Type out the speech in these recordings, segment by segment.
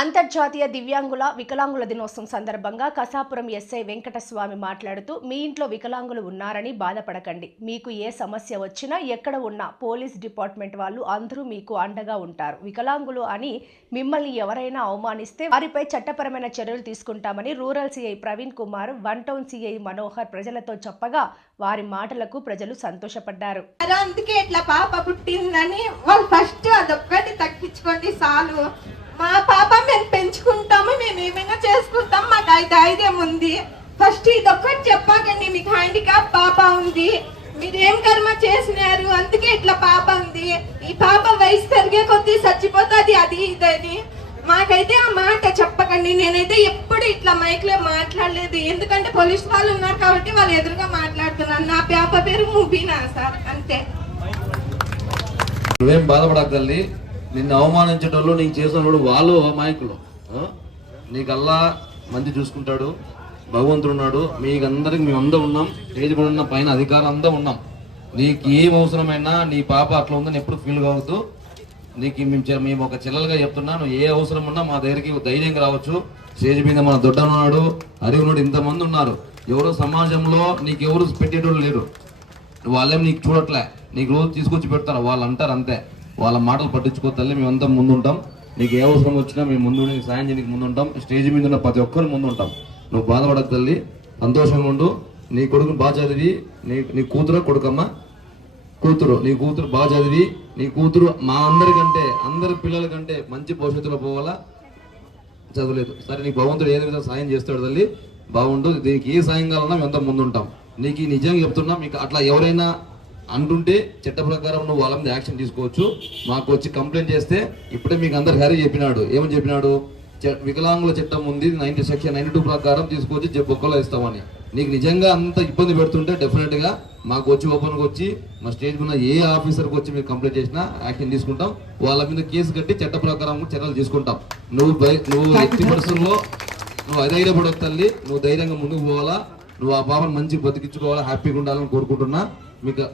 అంతర్జాతీయ దివ్యాంగుల వికలాంగుల దినోత్సవం సందర్భంగా కసాపురం ఎస్ఐ వెంకటస్వామి మాట్లాడుతూ మీ ఇంట్లో వికలాంగులు ఉన్నారని బాధపడకండి. మీకు ఏ సమస్య వచ్చినా ఎక్కడ ఉన్నా పోలీస్ డిపార్ట్మెంట్ వాళ్ళు అందరూ మీకు అండగా ఉంటారు. వికలాంగులు అని మిమ్మల్ని ఎవరైనా అవమానిస్తే వారిపై చట్టపరమైన చర్యలు తీసుకుంటామని rural CI Praveen Kumar, one town CI Manohar ప్రజలతో చెప్పగా వారి మాటలకు ప్రజలు సంతోషపడ్డారు. అందుకే ఇట్లా పాప పుట్టిందని వాళ్ళు ఫస్ట్ అదొక్కటి తగ్గించుకోండి చాలు. మా పాప మేము పెంచుకుంటాము, మేము ఏమైనా చేసుకుంటాం, మాకు ధైర్యం ఉంది. ఫస్ట్ ఇదొక్కటి చెప్పకండి, మీకు హ్యాండిక్యాప్ పాప ఉంది, మీరేం కర్మ చేసినారు అందుకే ఇట్లా పాప ఉంది, ఈ పాప వయసు పెరిగే కొద్దీ చచ్చిపోతుంది అది ఇదని మాకైతే ఆ మాట చెప్పకండి. నేనైతే ఎప్పుడు ఇట్లా మైక్ లో మాట్లాడలేదు, ఎందుకంటే పోలీస్ వాళ్ళు ఉన్నారు కాబట్టి వాళ్ళు ఎదురుగా మాట్లాడుతున్నారు. నా పాప పేరు ముబీనా సార్, అంతే. నువ్వేం బాధపడగలి, నిన్ను అవమానించేటోళ్ళు నీకు చేసినప్పుడు వాళ్ళు అమాయకులు. నీకల్లా మంచి చూసుకుంటాడు, భగవంతుడు ఉన్నాడు, మీకందరికి మేమందరం ఉన్నాం, స్టేజ్ కూడా ఉన్న పైన అధికారం అంతా ఉన్నాం. నీకు ఏం అవసరమైనా నీ పాప అట్లా ఉందని ఎప్పుడు ఫీల్ కావద్దు. నీకు మేము ఒక చెల్లెలుగా చెప్తున్నా, నువ్వు ఏ అవసరం ఉన్నా మా దగ్గరికి ధైర్యంగా రావచ్చు. స్టేజ్ మీద మన దొడ్డ ఉన్నాడు, హరి ఉన్నాడు, ఇంతమంది ఉన్నారు. ఎవరో సమాజంలో నీకు ఎవరు పెట్టేటోళ్ళు లేరు. వాళ్ళేం నీకు చూడట్లే, నీకు రోజు తీసుకొచ్చి పెడతారు, వాళ్ళు అంటారు అంతే. వాళ్ళ మాటలు పట్టించుకో తల్లి, మేమంతా ముందుంటాం. నీకు ఏ అవసరం వచ్చినా మేము ముందు నీకు సాయం చేయడానికి ముందుంటాం. స్టేజ్ మీద ఉన్న ప్రతి ఒక్కరు ముందుంటాం. నువ్వు బాధపడక తల్లి, సంతోషంగా ఉండు. నీ కొడుకుని బాగా చదివి, నీ కూతురు కొడుకమ్మ కూతురు, నీ కూతురు బాగా చదివి, నీ కూతురు మా అందరికంటే అందరి పిల్లల కంటే మంచి భవిష్యత్తులో పోవాలా. చదవలేదు సరే, నీకు భగవంతుడు ఏదో విధంగా సాయం చేస్తాడు తల్లి, బాగుండు. దీనికి ఏ సాయం కావాలన్నా మేము అంతా ముందుంటాం. నీకు నిజంగా చెప్తున్నా, మీకు అట్లా ఎవరైనా అంటుంటే చట్ట ప్రకారం నువ్వు వాళ్ళ మీద యాక్షన్ తీసుకోవచ్చు. మాకు వచ్చి కంప్లైంట్ చేస్తే ఇప్పుడే మీకు అందరు హరి చెప్పినాడు. ఏమని చెప్పినాడు? వికలాంగుల చట్టం ఉంది, సెక్షన్ 92 ప్రకారం తీసుకొచ్చి బొక్కలో ఇస్తామని. నీకు నిజంగా అంత ఇబ్బంది పెడుతుంటే డెఫినెట్గా మాకు వచ్చి ఓపెన్గా వచ్చి మా స్టేజ్ మీద ఏ ఆఫీసర్కి వచ్చి మీరు కంప్లైంట్ చేసినా యాక్షన్ తీసుకుంటాం. వాళ్ళ మీద కేసు కట్టి చట్ట ప్రకారం చర్యలు తీసుకుంటాం. నువ్వు ఎట్టి పరిస్థితుల్లో నువ్వు అధైర్యపడక తల్లి, నువ్వు ధైర్యంగా ముందుకు పోవాలా. నువ్వు ఆ పాపను మంచి బతికించుకోవాలా, హ్యాపీగా ఉండాలని కోరుకుంటున్నా. మీకు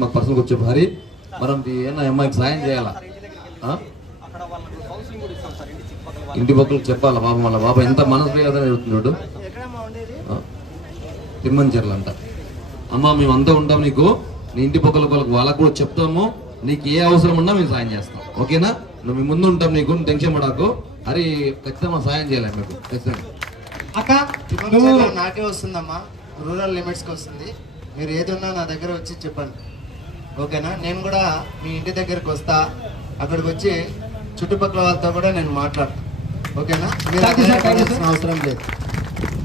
మాకు పర్సనల్గా వచ్చే భారీ మనం ఏమన్నా అమ్మాయికి సాయం చేయాలా, ఇంటి పక్కలకు చెప్పాలా. బాబా వాళ్ళ బాబా ఎంత మనసు లేదని చెబుతున్నాడు. తిమ్మంచెర్లంట. అమ్మ మేమంతా ఉంటాం, నీకు నీ ఇంటి పక్కలకు వాళ్ళకు కూడా చెప్తాము. నీకు ఏ అవసరం ఉన్నా మేము సాయం చేస్తాం, ఓకేనా? నువ్వు మీ ముందు ఉంటాం, నీకు టెన్షన్ పడకు. అరే ఖచ్చితంగా సాయం చేయాలి మీకు ఖచ్చితంగా. అక్క నాకే వస్తుందమ్మా, రూరల్ లిమిట్స్కి వస్తుంది. మీరు ఏదున్నా నా దగ్గర వచ్చి చెప్పండి, ఓకేనా? నేను కూడా మీ ఇంటి దగ్గరకు వస్తా, అక్కడికి వచ్చి చుట్టుపక్కల వాళ్ళతో కూడా నేను మాట్లాడతాను, ఓకేనా? మీరు అవసరం లేదు,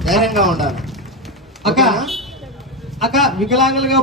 ధైర్యంగా ఉండాలి. అక్క వికలాంగులుగా